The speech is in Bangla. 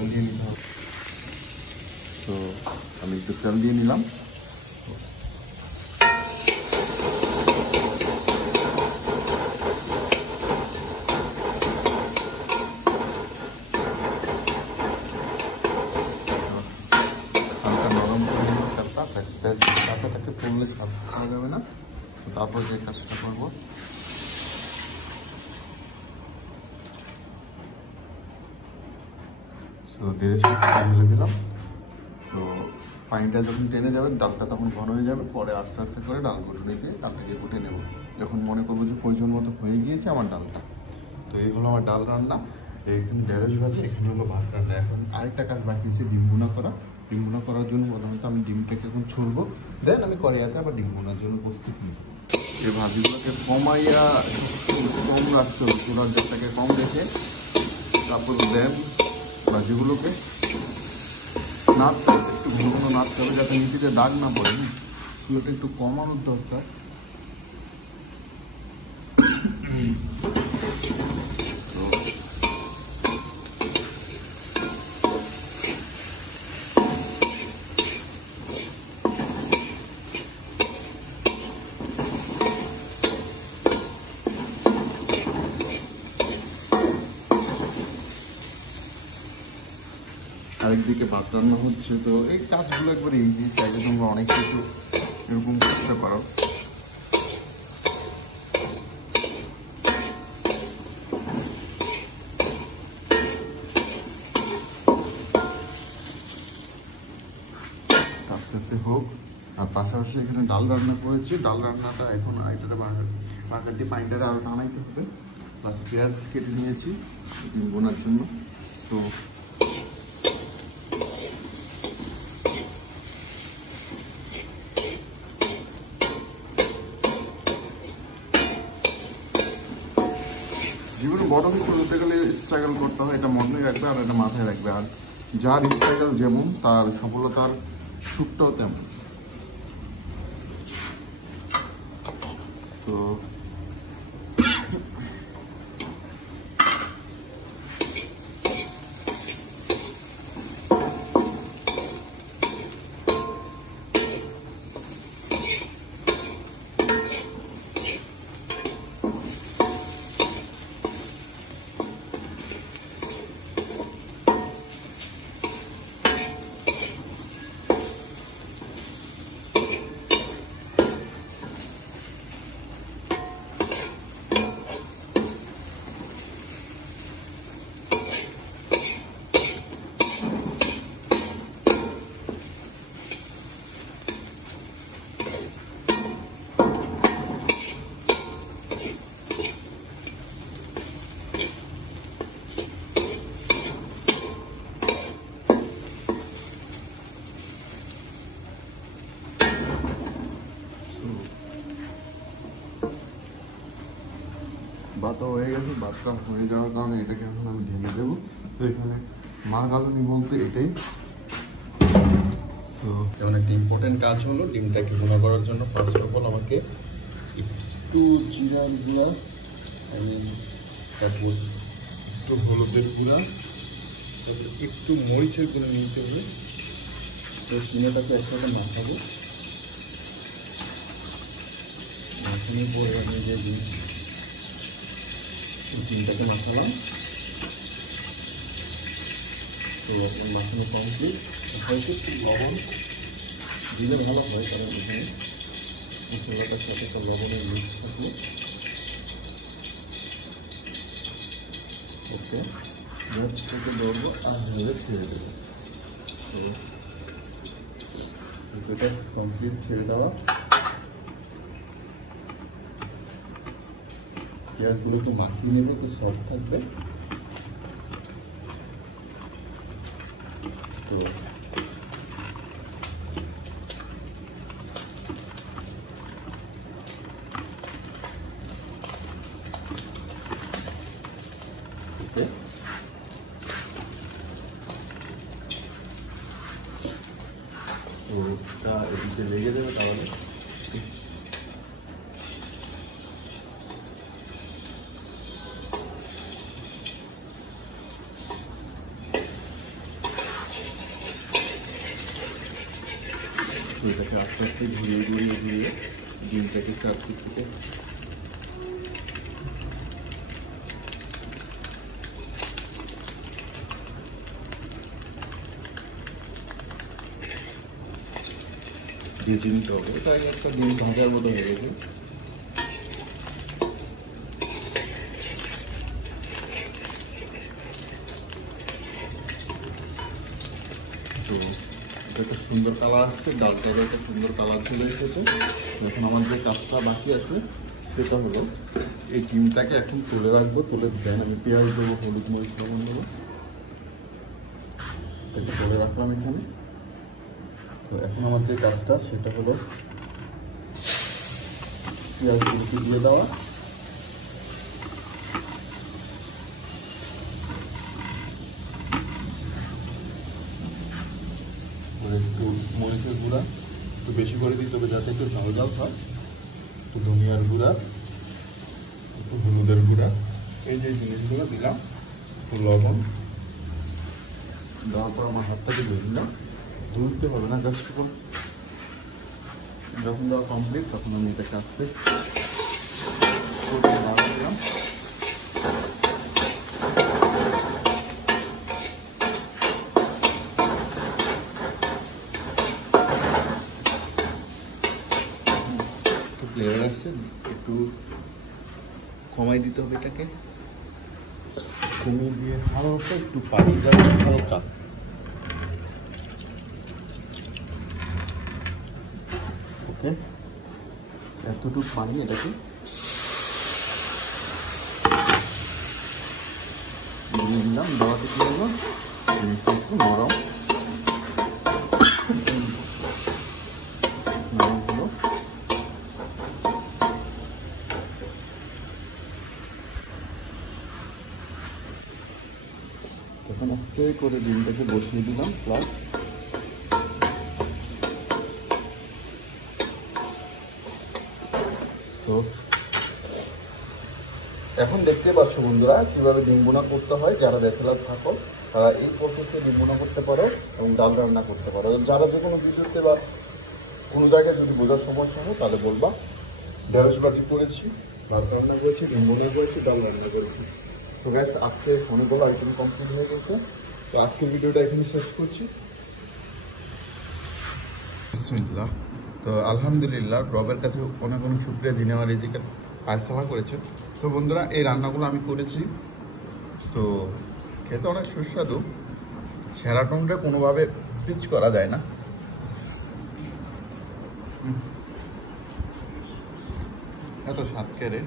তেল দিয়ে নিতে হবে। তো আমি একটু তেল দিয়ে নিলাম। হালকা নরম করে নিব তেলটা, কাঁচা থাকে পড়লে খাওয়া যাবে না। তারপর যে কাজটা করবো, তো ধীরে সুস্থে ঢেলে দিলাম। তো পানিটা যখন টেনে যাবে, ডালটা তখন ঘন হয়ে যাবে। পরে আস্তে আস্তে করে ডাল ঘুটুনি দিয়ে ডালটাকে ঘুটে নেব। যখন মনে করবো যে প্রয়োজন মতো হয়ে গিয়েছে আমার ডালটা, তো এই হলো আমার ডাল রান্না। এখানে ঢেঁড়স ভাজি, এখানে হলো ভাত রান্না। এখন আরেকটা কাজ বাকি আছে, ডিম ভুনা করা। ডিম ভুনা করার জন্য প্রথমত আমি ডিমটাকে এখন ছুলবো, দেন আমি কড়াইতে আবার ডিম ভুনার জন্য প্রস্তুত নিই। এই ভাজিগুলোকে কমাইয়া কম রাখতে হবে, চুলার জারটাকে কম রেখে তারপর দেন ভাজিগুলোকে নাড়তে হবে, একটু ঘন ঘন নাড়তে হবে যাতে নিচেতে দাগ না পড়ে। চুলাটা একটু কমানোর দরকার। আরেকদিকে ভাত রান্না হচ্ছে। তো এই কাজগুলো একবার ইজি, চাইলে তোমরা অনেক কিছু এরকম করতে পারো। আস্তে আস্তে হোক। আর পাশাপাশি এখানে ডাল রান্না করেছি। ডাল রান্নাটা এখন এটাতে বাগার দিয়ে পানিটারে আরও টানাইতে হবে। প্লাস পেঁয়াজ কেটে নিয়েছি বোনার জন্য। তো জীবনে বড় কিছু হতে গেলে স্ট্রাগল করতে হয়, এটা মনে রাখবে আর এটা মাথায় রাখবে। আর যার স্ট্রাগল যেমন, তার সফলতার সুখটাও তেমন। তো ভাতও হয়ে গেছে। ভাতটা হয়ে যাওয়ার কারণে এটাকে এখন আমি ঢেলে দেবো। তো এখানে মারগালনি বলতে এটাই। সো এখন একটা ইম্পর্টেন্ট কাজ হলো, ডিমটাকে ভুনা করার জন্য ফার্স্ট অফ অল আমাকে একটু জিরার গুঁড়া, তারপর একটু হলুদের গুঁড়া, তারপর একটু মরিচের গুঁড়া নিতে হবে। তো চিনাটাকে একসাথে মাখাবো। মাখিয়ে পরে আমি যে ডিমটাকে মাখালাম। তো আপনার মাখানো কমপ্লিট। হয়তো একটু লবণ দিলে ভালো হয়, কারণ এখানে মশলাটার সাথে একটা লবণের মিক্স থাকলে। ওকে, মুখ থেকে ধরবো আর নেড়ে ছেড়ে দেবো। তো এটা কমপ্লিট ছেড়ে দেওয়া। পেঁয়াজগুলো একটু মাখিয়ে নেবে, একটু সফট থাকবে। তো ওটা এদিকে লেগে যাবে তাহলে। একটু ঘুরিয়ে ডিমটাকে চারদিক থেকে ভেজে নিতে হবে। তাই একটা ডিম ভাজার মতো হয়ে গেছে। তো একটা সুন্দর কালার আসছে, ডালটারও একটা সুন্দর কালার চলে এসেছে। এখন আমার যে কাজটা বাকি আছে সেটা হলো এই ডিমটাকে এখন তুলে রাখবো। তুলে দেন আমি পেঁয়াজ দেবো, হলুদ মরিচ লবণ দেবো, এটাকে তুলে রাখলাম এখানে। তো এখন আমার যে কাজটা সেটা হলো পেঁয়াজগুলোকে দিয়ে দেওয়া, একটু মরিচের গুঁড়া একটু বেশি করে দিতে হবে যাতে একটু ঝাল ঝাল হয়, একটু ধনিয়ার গুঁড়া, একটু হলুদের গুঁড়া, এই যে জিনিসগুলো দিলাম, একটু লবণ দেওয়ার পর আমার হাতটাকে ধুয়ে দিলাম। ধুতে হবে না, জাস্ট যখন দেওয়া কমপ্লিট তখন আমি এটাকে আস্তে দিলাম। ফ্লেভার আসছে, একটু কমাই দিতে হবে, এটাকে কমিয়ে দিয়ে হালকা একটু পানি যাবে, হালকা ওকে এতটুকু পানি এটাকে দিয়ে দিলাম। দেওয়াতে কি হলো একটু নরম হলো। তখন আস্তে করে ডিমটাকে বসিয়ে দিলাম। প্লাস তো এখন দেখতে পাচ্ছ বন্ধুরা কিভাবে ডিম বোনা করতে হয়। যারা ব্যাচেলার থাকো তারা এই প্রসেসে ডিম বোনা করতে পারো এবং ডাল রান্না করতে পারো। যারা যে কোনো ভিডিওতে বা কোনো জায়গায় যদি বোঝার সমস্যা হয় তাহলে বলবা। ঢেঁড়স ভাজি করেছি, ভাত রান্না করেছি, ডিম বোনা করেছি, ডাল রান্না করেছি। সো গাইস আজকে অনেকগুলো আইটেম কমপ্লিট হয়ে গেছে। তো আজকের ভিডিওটা এখানে শেষ করছি। বিসমিল্লাহ। তো আলহামদুলিল্লাহ রবের কাছে অনেক অনেক শুক্রিয়া যিনি আমার রিজিকে ফায়সালা করেছে। তো বন্ধুরা এই রান্নাগুলো আমি করেছি, তো খেতে অনেক সুস্বাদু। সেরাটনটা কোনোভাবে পিচ করা যায় না। এত স্বাদ কে রে।